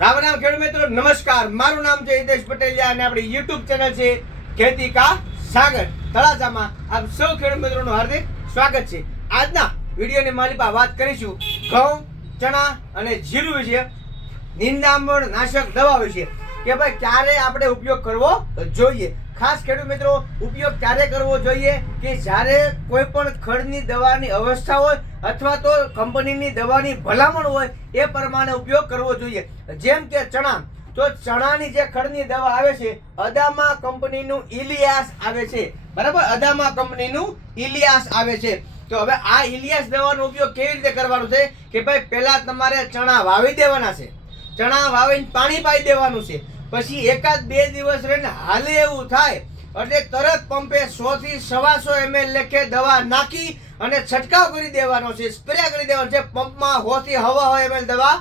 રામ રામ ખેડૂત મિત્રો, નમસ્કાર. મારું નામ છે હિતેશ પટેલિયા અને આપણી યુટ્યુબ ચેનલ છે ખેતી કા સાગર. તળાજામાં આપ સૌ ખેડૂત મિત્રોનું હાર્દિક સ્વાગત છે. આજના વિડીયોની માલિપા વાત કરીશું. ઘઉં, ચણા અને જીરું વિશે. નિંદામણ નાશક દવા વિશે. કે ભાઈ, ક્યારે આપણે ઉપયોગ કરવો જોઈએ. ખાસ ખેડૂત મિત્રો, ઉપયોગ ક્યારે કરવો જોઈએ કે જ્યારે કોઈ પણ ખડની દવાની અવસ્થા હોય અથવા તો કંપનીની દવાની ભલામણ હોય, એ પ્રમાણે ઉપયોગ કરવો જોઈએ. જેમ કે ચણા, તો ચણાની જે ખડની દવા આવે છે, અદામા કંપનીનું ઇલિયાસ આવે છે. બરાબર? અદામા કંપનીનું ઇલિયાસ આવે છે. તો હવે આ ઇલિયાસ દવાનો ઉપયોગ કેવી રીતે કરવાનો છે? કે ભાઈ, પહેલાં તમારે ચણા વાવી દેવાના છે. ચણા વાવીને પાણી પાઈ દેવાનું છે. પછી એકાદ બે દિવસ રહીને હાલે એવું થાય. એટલે તરત પંપે સો થી સવાસો એમએલ લેખે દવા નાખી અને છંટકાવ કરી દેવાનો છે, સ્પ્રે કરી દેવાનો છે. પંપમાં હોથી હવા હોય એમએલ દવા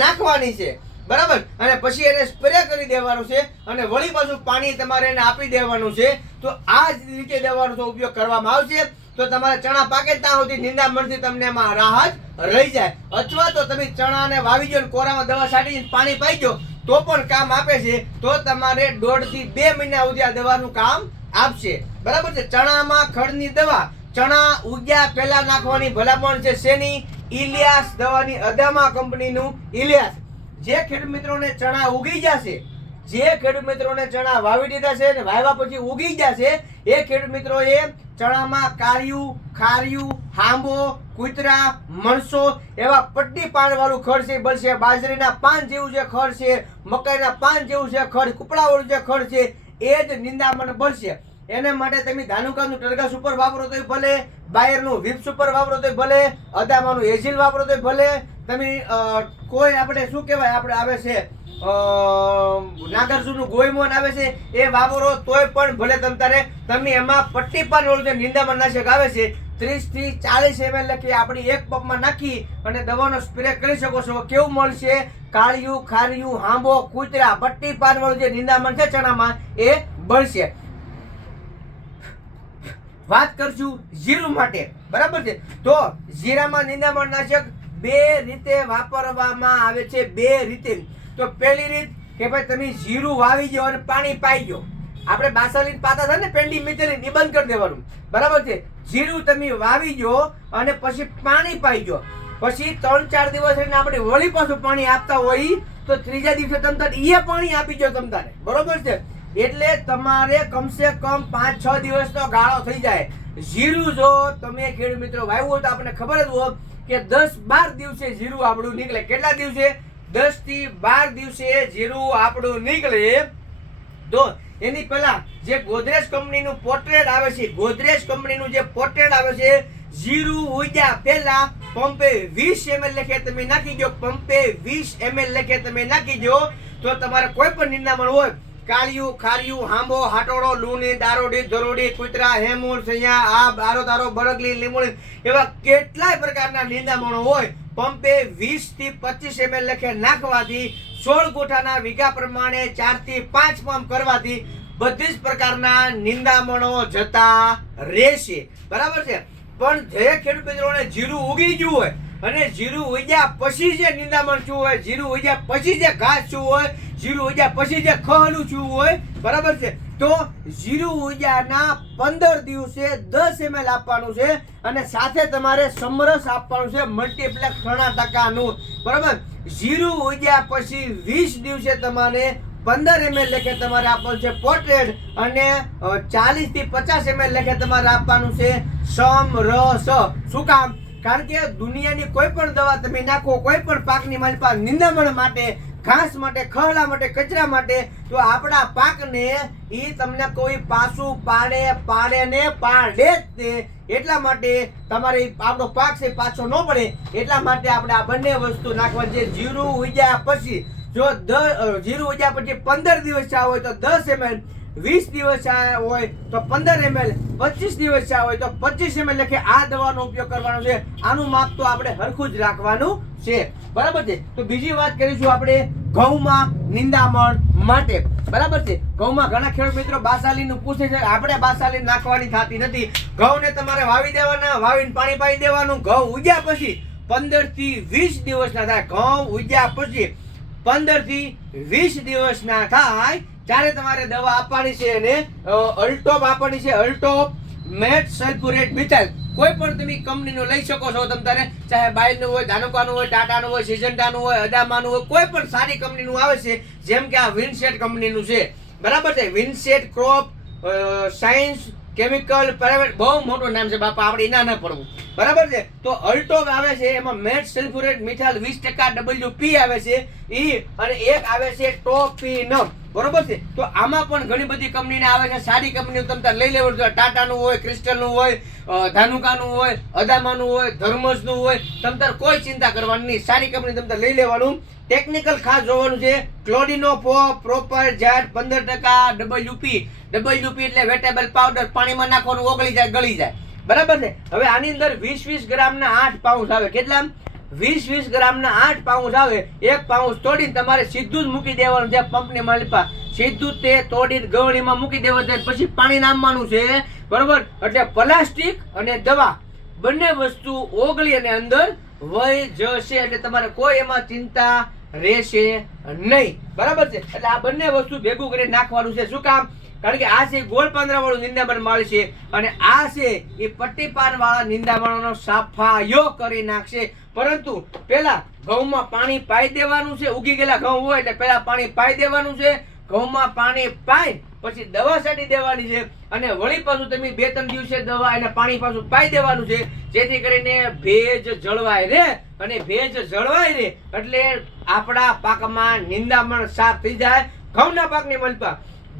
નાખવાની છે. બરાબર? અને પછી એને સ્પ્રે કરી દેવાનું છે અને વળી પાછું પાણી તમારે એને આપી દેવાનું છે. તો આ જ રીતે દવાનો ઉપયોગ કરવામાં આવશે. તો તમારે ચણા પાકે ત્યાં સુધી નિંદામણથી તમને એમાં રાહત રહી જાય. અથવા તો તમે ચણાને વાવી દો કોરામાં દવા છાંટી પાણી પાઈ દો. તો પણ કામ આપે છે, તો તમારે દોઢથી બે મહિના સુધી આ દવાનું કામ આપશે. બરાબર છે? ચણામાં ખડની દવા, ચણા ઉગ્યા પહેલા નાખવાની ભલામણ છે શેની? ઇલિયાસ દવાની અદામા કંપનીનું ઇલિયાસ. જે ખેડૂત મિત્રોને ચણા ઉગી જશે જે ખેડૂત મિત્રોને ચણા વાવી દીધા છે અને વાવ્યા પછી ઉગી ગયા છે, એ ખેડૂત મિત્રોએ ચણામાં કાળિયું ખારિયું, હાંબો, કૂતરા મણસો એવા પટ્ટી પાન વાળું ખડ છે બળશે બાજરીના પાન જેવું જે ખડ છે, મકાઈના પાન જેવું છે ખડ, કુપડાવાળું જે ખડ છે, એ જ નિંદામણ બળશે. એના માટે તમે ધાનુકાનું ટરગા સુપર વાપરો તોય ભલે, બાયરનું વિપ સુપર વાપરો તોય ભલે, અદામાનું એજિલ વાપરો તોય ભલે તમે કોઈ આપણે શું કહેવાય, આપણે આવે છે નાગાર્જુનનું ગોયમોન આવે છે, એ વાપરો તોય પણ ભલે તમ તારે તમે એમાં પટ્ટી પર વાળું જે નાશક આવે છે ત્રીસથી ચાલીસ એમએલ લખી આપણી એક પંપમાં નાખી અને દવાનો સ્પ્રે કરી શકો છો. કેવું મળશે? કાળિયું, ખારિયું, હાંબો, કૂતરા, પટ્ટી પાન વાળું જે નિંદામણ છે ચણામાં, એ બળશે. વાત કરશું જીરું માટે. બરાબર છે? તો જીરામાં નિંદામણ નાશક બે રીતે વાપરવામાં આવે છે, બે રીતે. તો પહેલી રીત કે ભાઈ તમે જીરું વાવી દો અને પાણી પાઈ દો. આપણે બાસાલીન પાતા થાય ને પેન્ડી મીટરી એ બંધ કરી દેવાનું. બરાબર છે? જીરું તમે વાવી દો અને પછી પાણી પાઈ દો. પછી ત્રણ ચાર દિવસ રહીને આપણે વળી પાછું પાણી આપતા હોય તો ત્રીજા દિવસે તમ એ પાણી આપી દો તમ તારે. બરોબર છે? એટલે તમારે કમસે કમ પાંચ છ દિવસનો ગાળો થઈ જાય. જીરું જો તમે ખેડૂત મિત્રો વાવ્યું તો આપણને ખબર જ હોય કે દસ બાર દિવસે જીરું આપણું નીકળે. કેટલા દિવસે? દસથી બાર દિવસે જીરું આપણું નીકળે. તો એની પહેલા જે ગોદરેજ કંપનીનું પોર્ટ્રેટ આવે છે, ગોદરેજ કંપનીનું જે પોર્ટ્રેટ આવે છે, જીરું ઉગ્યા પહેલા પંપે વીસ એમએલ લખે, તમે નાખી દો પંપે વીસ એમએલ લખે, તમે નાખી દો તો તમારે કોઈ પણ નિંદામણ હોય કાળિયું, ખારિયું હાંબો હાટોડો લૂણી દારોડી, ધરોડી, કૂતરા હેમૂળ સૈયા આ બારો દારો બળગલી લીમોળી એવા કેટલાય પ્રકારના નિંદામણો હોય, પંપે વીસથી 25 ml લખે નાખવાથી, સોળ ગોઠાના વીઘા પ્રમાણે ચારથી પાંચ પંપ કરવાથી બધી જ પ્રકારના નિંદામણો જતા રહેશે. બરાબર છે? પણ જે ખેડૂત મિત્રોને જીરું ઉગી ગયું હોય અને જીરું ઉગ્યા પછી જે નિંદામણ શું હોય, જીરું ઉગ્યા પછી જે ઘાસ શું હોય જીરું ઉજા પછી જે ખહલું છું હોય, બરાબર છે? તો જીરું ઉજાના પંદર દિવસે દસ એમએલ આપવાનું છે અને સાથે તમારે સમરસ આપવાનું છે મલ્ટીપ્લેક્સ ઘણા ટકાનું. બરાબર? જીરું ઉજા પછી વીસ દિવસે તમારે પંદર એમએલ લેખે તમારે આપવાનું છે પોર્ટ્રેટ અને ચાલીસથી પચાસ એમએલ લેખે તમારે આપવાનું છે સમ રસ શું કામ? કારણ કે દુનિયાની કોઈ પણ દવા તમે નાખો, કોઈ પણ પાકની મારી પાસે નિંદામણ માટે ઘાસ માટે ખહલા માટે, કચરા માટે, તો આપણા પાકને એ તમને કોઈ પાછું પાડે પાડે ને પાડે જ તે. એટલા માટે તમારે આપણો પાક છે પાછો ન પડે. એટલા માટે આપણે આ બંને વસ્તુ નાખવા છે. જીરું ઉજ્યા પછી જો દસ જીરું ઉજ્યા પછી પંદર દિવસ ચા હોય તો દસ એમએલ વીસ દિવસ ચા હોય તો પંદર એમએલ પચીસ દિવસ ચા હોય તો પચીસ એમએલ લખે આ દવાનો ઉપયોગ કરવાનો છે. આનું માપ તો આપણે હરખું જ રાખવાનું છે. બરાબર છે? તો બીજી વાત કરીશું આપણે ઘઉંમાં નિંદામણ માટે. બરાબર છે? ઘઉંમાં ઘણા ખેડૂત મિત્રો બાસાલીનું પૂછે છે, આપણે બાસાલી નાખવાની થતી નથી. ઘઉંને તમારે વાવી દેવાના, વાવીને પાણી પાઈ દેવાનું. ઘઉં ઉગ્યા પછી પંદરથી વીસ દિવસના થાય. ઘઉં ઉગ્યા પછી પંદરથી વીસ દિવસના થાય. ત્યારે તમારે દવા આપવાની છે અને અલ્ટોપ આપવાની છે. અલ્ટોપ મેટ સલ્ફુરેટ મિથાઇલ કોઈ પણ તમે કંપનીનું લઈ શકો છો તમ તારે, ચાહે બાયનું હોય, ધાનુકાનું હોય, ટાટાનું હોય સિજન્ટાનું હોય, અદામાનું હોય, કોઈ પણ સારી કંપનીનું આવે છે, જેમ કે આ વિનસેટ કંપનીનું છે. બરાબર છે? Winset crop science chemical private બહુ મોટું નામ છે બાપા, આપણે એના ના પડવું. બરાબર છે? તો અલ્ટોક આવે છે, એમાં મેટ સલ્ફ્યુરેટ મિથાલ વીસ ટકા ડબલ્યુ પી આવે છે, ઈ અને એક આવે છે ટોપ પી નમ બરોબર છે? તો આમાં પણ ઘણી બધી કંપનીના આવે છે. સારી કંપનીઓ તમે લઈ લેવું જોઈએ. ટાટાનું હોય, ક્રિસ્ટલનું હોય ધાનુકાનું હોય, અદામાનું હોય, ધર્મસનું હોય તમતર કોઈ ચિંતા કરવાની નહીં. સારી કંપની તમે લઈ લેવાનું. ટેકનિકલ ખાસ જોવાનું છે. ક્લોડિનો પો પ્રોપર જેટ પંદર ટકા ડબલ્યુપી. ડબલ્યુપી એટલે વેટેબલ પાવડર. પાણીમાં નાખવાનું, ઓગળી જાય, ગળી જાય. બરાબર છે હવે આની અંદર વીસ વીસ ગ્રામના આઠ પાઉન્ડ આવે. કેટલા? વીસ વીસ ગ્રામના આઠ પાઉન્સ આવે, એક પાઉન્સ તોડીને તમારે સીધું જ મૂકી દેવાનું છે પંપની માલિપા. સીધું તે તોડીને ગવણીમાં મૂકી દેવાનું છે, પછી પાણી નામવાનું છે. બરોબર? એટલે પ્લાસ્ટિક અને દવા બંને વસ્તુ ઓગળી અને અંદર વહી જશે એટલે તમારે કોઈ એમાં ચિંતા રહેશે નહીં. બરાબર છે? એટલે આ બંને વસ્તુ ભેગું કરી નાખવાનું છે. શું કામ? કારણ કે આ છે ગોળ પાંદરા વાળું નિંદામણ માળ અને આ છે એ પટ્ટી પાર વાળા નિંદામણનો સાફાયો કરી નાખશે. પરંતુ પેલા ઘઉંમાં પાણી પાઈ દેવાનું છે. ઉગી ગયેલા ઘઉં હોય એટલે પેલા પાણી પાઈ દેવાનું છે. ઘઉંમાં પાણી પાઈ પછી દવા છાંટી દેવાની છે અને વળી પાછું તમે બે ત્રણ દિવસે દવા અને પાણી પાછું પાઈ દેવાનું છે. જેથી કરીને ભેજ જળવાય રે અને ભેજ જળવાય રે એટલે આપણા પાકમાં નિંદામણ સાફ થઈ જાય. ઘઉંના પાકની મલપા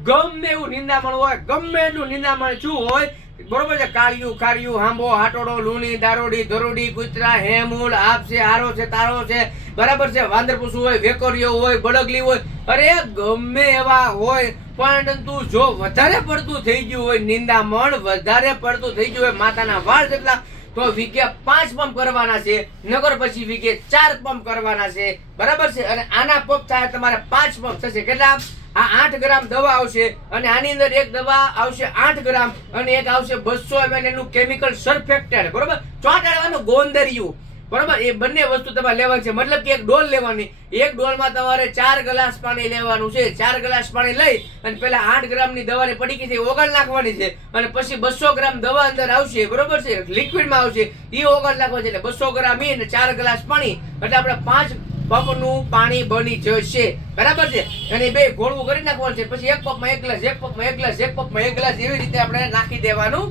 ગમે એવું નિંદામણ હોય, ગમે એટલું નિંદામણ શું હોય બરોબર છે, કાળિયું કાળિયું હાંબો હાટોડો, લૂણી, દારોડી, ધરોડી, કૂતરા હેમૂળ આપ છે, આરો છે, તારો છે, બરાબર છે વાંદરપૂસું હોય વેકોરિયો હોય, બળગલી હોય, અરે ગમે એવા હોય, પરંતુ જો વધારે પડતું થઈ ગયું હોય, નિંદામણ વધારે પડતું થઈ ગયું હોય, માતાના વાળ જેટલા, તો વીઘે પાંચ પંપ કરવાના છે, નગર પછી વીઘે ચાર પંપ કરવાના છે, બરાબર છે, અને આના પંપ થાય તમારે પાંચ પંપ થશે, કેટલા? આ આઠ ગ્રામ દવા આવશે અને આની અંદર એક દવા આવશે આઠ ગ્રામ અને એક આવશે બસો એમ એનું કેમિકલ સરફેક્ટેડ બરોબર? ચોંટાડવાનું ગોંદરિયું. બરોબર? એ બંને વસ્તુ તમારે લેવાની છે. મતલબ કે એક ડોલ લેવાની. એક ડોલમાં તમારે ચાર ગ્લાસ પાણી લેવાનું છે. ચાર ગ્લાસ પાણી લઈ અને પેલા આઠ ગ્રામની દવાની પડીકી છે ઓગળ નાખવાની છે. અને પછી બસો ગ્રામ દવા અંદર આવશે, બરોબર છે? લિક્વિડમાં આવશે. એ ઓગળ નાખવાની છે. એટલે બસો ગ્રામ એ અને ચાર ગ્લાસ પાણી. એટલે આપણે પાંચ પંપનું પાણી બની જશે. બરાબર છે? અને બે ગોળવું કરી નાખવાનું છે. પછી એક પંપમાં એક ગ્લાસ, એક પંપમાં એક ગ્લાસ, એક પંપમાં એક ગ્લાસ એવી રીતે આપણે નાખી દેવાનું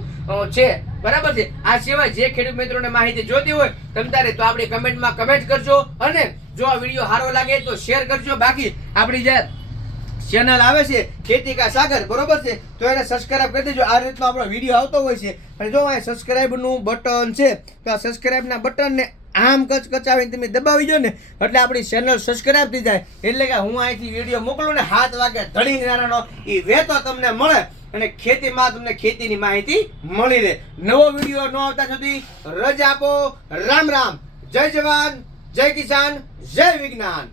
છે. બરાબર છે? આ સિવાય જે ખેડૂત મિત્રોને માહિતી જોતી હોય, તમ તારે તો આપણી કમેન્ટમાં કમેન્ટ કરજો અને જો આ વીડિયો સારો લાગે તો શેર કરજો. બાકી આપણી જે ચેનલ આવે છે, ખેતી કા સાગર, બરોબર છે? તો એને સબસ્ક્રાઇબ કરી દેજો. આ રીતનો આપણો વીડિયો આવતો હોય છે. અને જો અહીંયા સબસ્ક્રાઇબનું બટન છે, તો આ સબસ્ક્રાઇબ ના બટન ને આમ કચ કચાવીને તમે દબાવી દો ને, એટલે આપણી ચેનલ સબસ્ક્રાઇબ થઈ જાય. એટલે કે હું અહીંથી વીડિયો મોકલું ને હાથ વાગે ધણી નારાનો એ વેતો તમને મળે અને ખેતીમાં તમને ખેતીની માહિતી મળી રહે. નવો વીડિયો ન આવતા સુધી રજા આપો. રામ રામ. જય જવાન, જય કિસાન, જય વિજ્ઞાન.